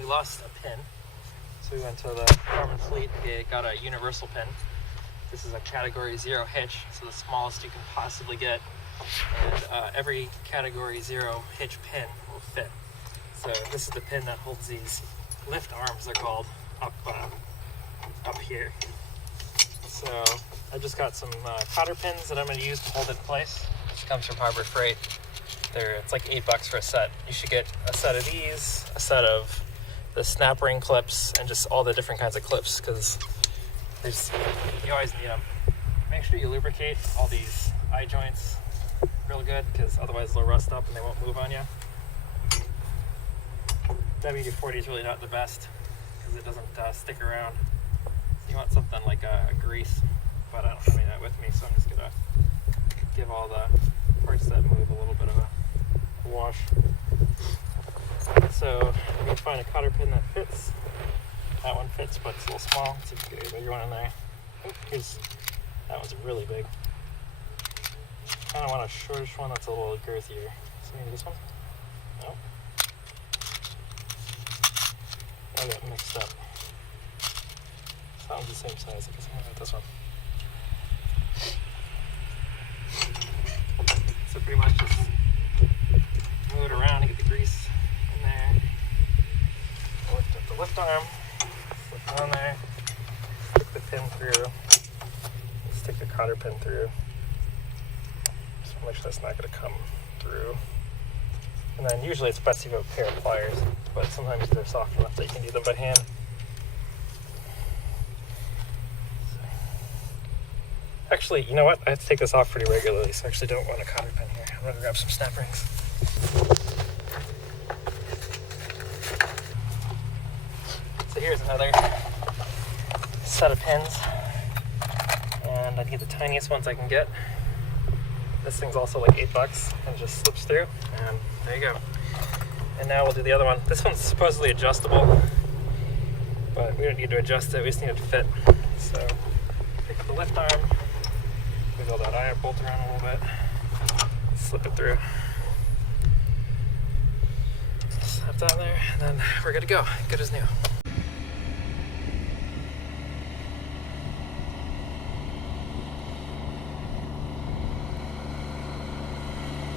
we lost a pin. So we went to the Farm and Fleet and got a universal pin. This is a category 0 hitch, so the smallest you can possibly get. And every category 0 hitch pin will fit. So this is the pin that holds these lift arms, they're called, up here. So I just got some cotter pins that I'm going to use to hold it in place. This comes from Harbor Freight. It's like $8 for a set. You should get a set of these, a set of the snap ring clips, and just all the different kinds of clips, because you always need them. Make sure you lubricate all these eye joints real good, because otherwise they'll rust up and they won't move on you. WD-40 is really not the best because it doesn't stick around. So you want something like a grease, but I don't have any of that with me, so I'm just gonna give all the parts that move a little bit of a wash. So I'm gonna find a cotter pin that fits. That one fits, but it's a little small. Let's see if we can get a bigger one in there. Oh, that one's really big. Kind of want a shortish one that's a little girthier. So maybe this one? No. I got mixed up. That one's the same size. I guess I'm gonna get this one. So pretty much just move it around and get the grease in there. Lift up the lift arm, slip it on there, stick the pin through, stick the cotter pin through. Just make sure that's not going to come through. And then usually it's best to have a pair of pliers, but sometimes they're soft enough that you can do them by hand. Actually, you know what? I have to take this off pretty regularly, so I actually don't want a cotter pin here. I'm going to grab some snap rings. So here's another set of pins, and I need the tiniest ones I can get. This thing's also like $8 and just slips through, and there you go. And now we'll do the other one. This one's supposedly adjustable, but we don't need to adjust it, we just need it to fit. So pick up the lift arm, wiggle that eye bolt around a little bit, slip it through. Snap that there, and then we're good to go. Good as new.